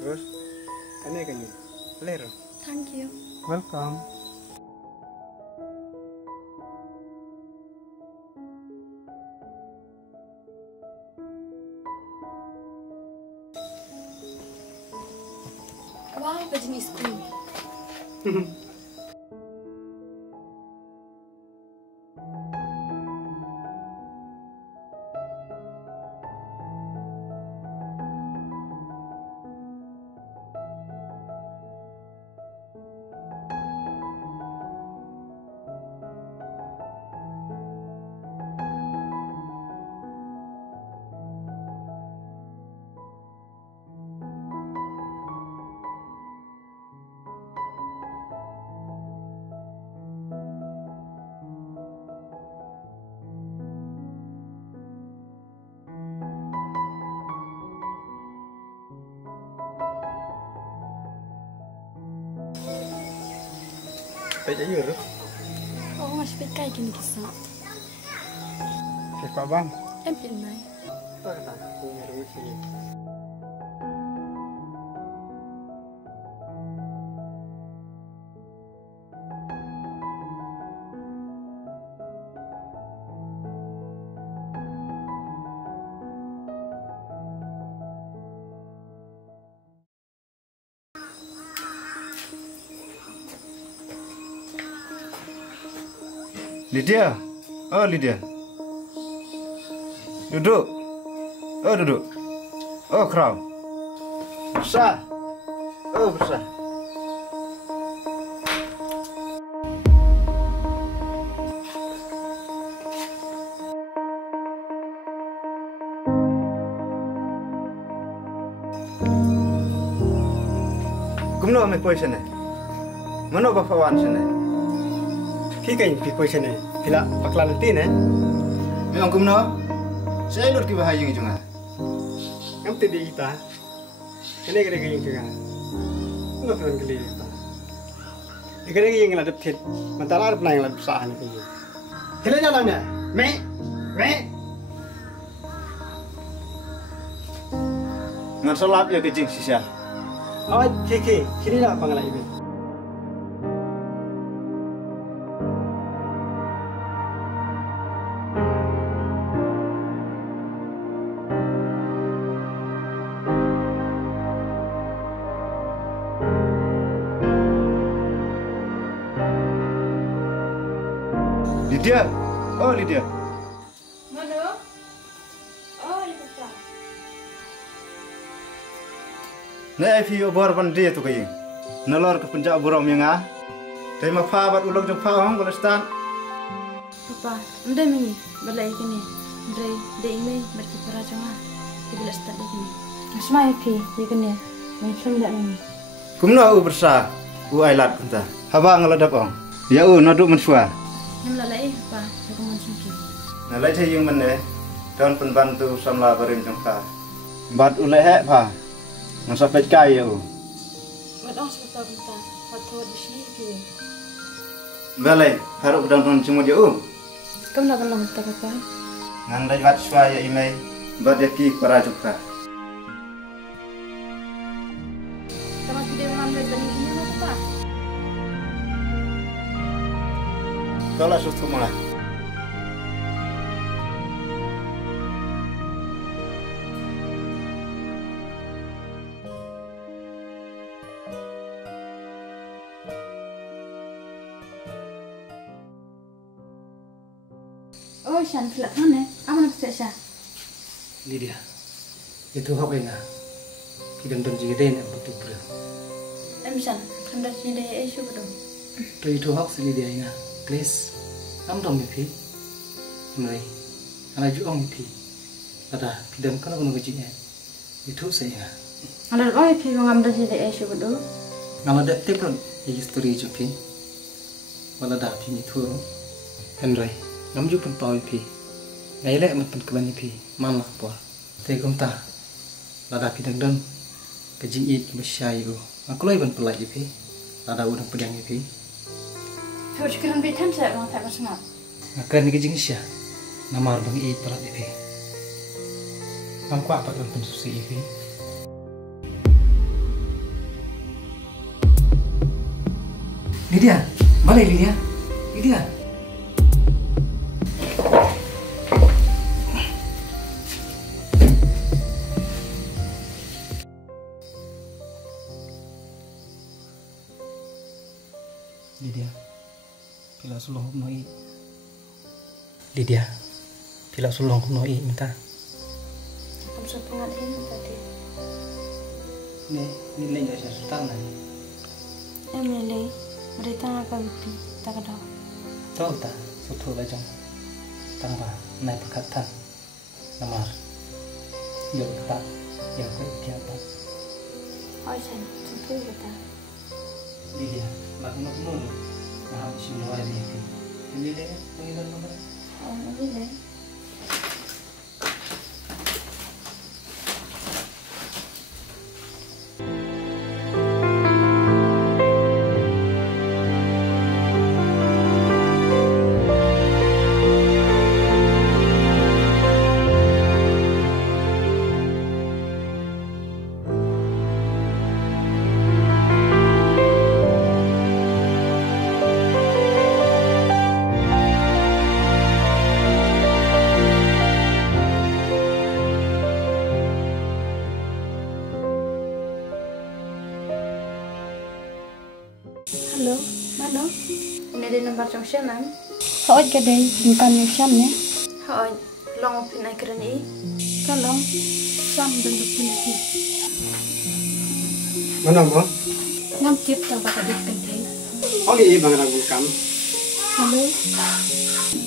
Terus, ini kan Lero. Thank you. Welcome. Why jenis kue? Tại gì rồi? Oh, mas pekai gini kisah. Siapa bang? Em pinai. Tak kata, punya rugi. Lydia, oh Lydia, duduk, oh duduk, oh Crow, besar, oh besar. Kumno ame poi sene, mana bapawan sene? Kikai pikoi sene, pila paklan tin Memang kumno, saya lur ki bahayung junga. Am tedi ita. Ini kira kira yang juga. Nggak keren kali ita. Kira kira yang ladap tit. Mentara ada yang ladap sah ni kaya. Kira jalannya, me. Ngan solap ya kejing sisa. Oh, kiki, kini lah pangalan ibu. Lydia, oh Lydia. Mana? Oh, ibu tak. Nek fi obor pandi tu kaya. Nalor ke penjak buram yang ah. Tapi mak fa bat ulog jong fa hong Palestan. Papa, udah mini, balai kini. Udah, deh ini berkipara cuma. Tidak start lagi. Asma pi, ya kini. Macam tidak mini. Kumno u bersa, u ailat kunta. Haba ngaladap ong. Ya u naduk mensua. Yang lalai apa? Aku mau cingki. Nalai cai yung mene. Daun penbantu samla barim jong fa. Bat uleh hek fa. Ngasa pet kai ya u. Wadong sebentar bentar. Patut bersih pi. Balai, haruk daun pun cuma dia u. Kamu nak kalau minta apa? Ngandai bat swa ya imai. Bat ya ki para jukka. Kamu tidak mengambil benih ini apa? Tola sustu mulai. Oh, Shan, filak mana? Apa nak cakap Shan? Lydia, itu hak enga. Kidang don jige deh nak betul betul. Shan, hendak jadi isu betul. Tu itu hak si Lydia enga. Please, am dong mipi. Mulai, anak juga mipi. Ada kidang kan aku nak jige. Itu saya. Ada apa mipi mengambil jadi isu betul? Nama dak tepun, ya history jupi. Wala dah pi mitu. Henry, ngam ju pun pau mipi. Ngai lek mat pun keban mipi. Mam lah po. Te kum ta. Lada kidang don. Kejing it besyayu. Aku lagi pun pelai mipi. Lada udang pedang mipi. Harus kirim betan saya orang tak bersengat. Akan ni kejing sya. Namar bang it pelat mipi. Mam kuat pat pun susi mipi. Lydia, balik Lydia. Lydia. Lydia, pila sulong noi. Lydia, pila sulong noi minta. Kamu sepengat ini tadi. Ini lagi saya sultan nih. Emily, berita apa bibi? Tak ada. Tahu tak? Suatu lajang. Tanpa naik perkataan. Namar. Yuk tak. Ya aku apa? Oh sen, suatu kita. Lydia, lagu nak nol. Nah, semua ada ini. Lydia, panggilan nomor. Oh, Emily. Halo, mana? Ini di nomor junction nam. Hỏi cái đây, chúng ta nhiều xăm nhé. Hỏi, long opin ai keren i? Kalau xăm đừng được phun gì. Mana mo? Ngam tiếp tao bakal dipenting. Oh iya bang ragu kam. Halo.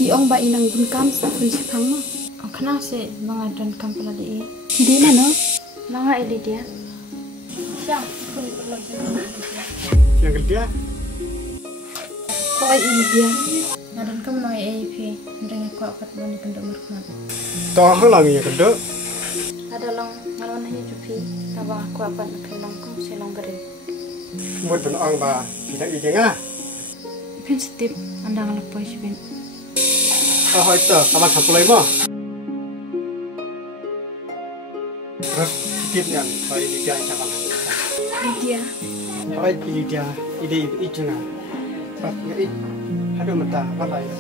I ông ba inang bun kam sa phun si phang mo. Oh, kenapa sih bang Adran kampung lagi i? Di mana? Bang Eli dia. Xăm phun lagi. Yang kedua, Koi ini dia. Adran kamu mau AIP, dengan kuat kuat bani pendek merkuat. toh lagi yang kedua. Ada long ngalawan hanya cupi, tabang aku apa nak long kamu si long beri. Buat benang ba, tidak ijeng ah. Ipin setip, anda ngelapoi si pin. Oh itu, kawan satu lagi mo. Terus sedikit yang bayi dia yang cakap. Lydia. Oh ini dia, ide ijeng ah. Pas nggak, aduh mentah, apa lagi?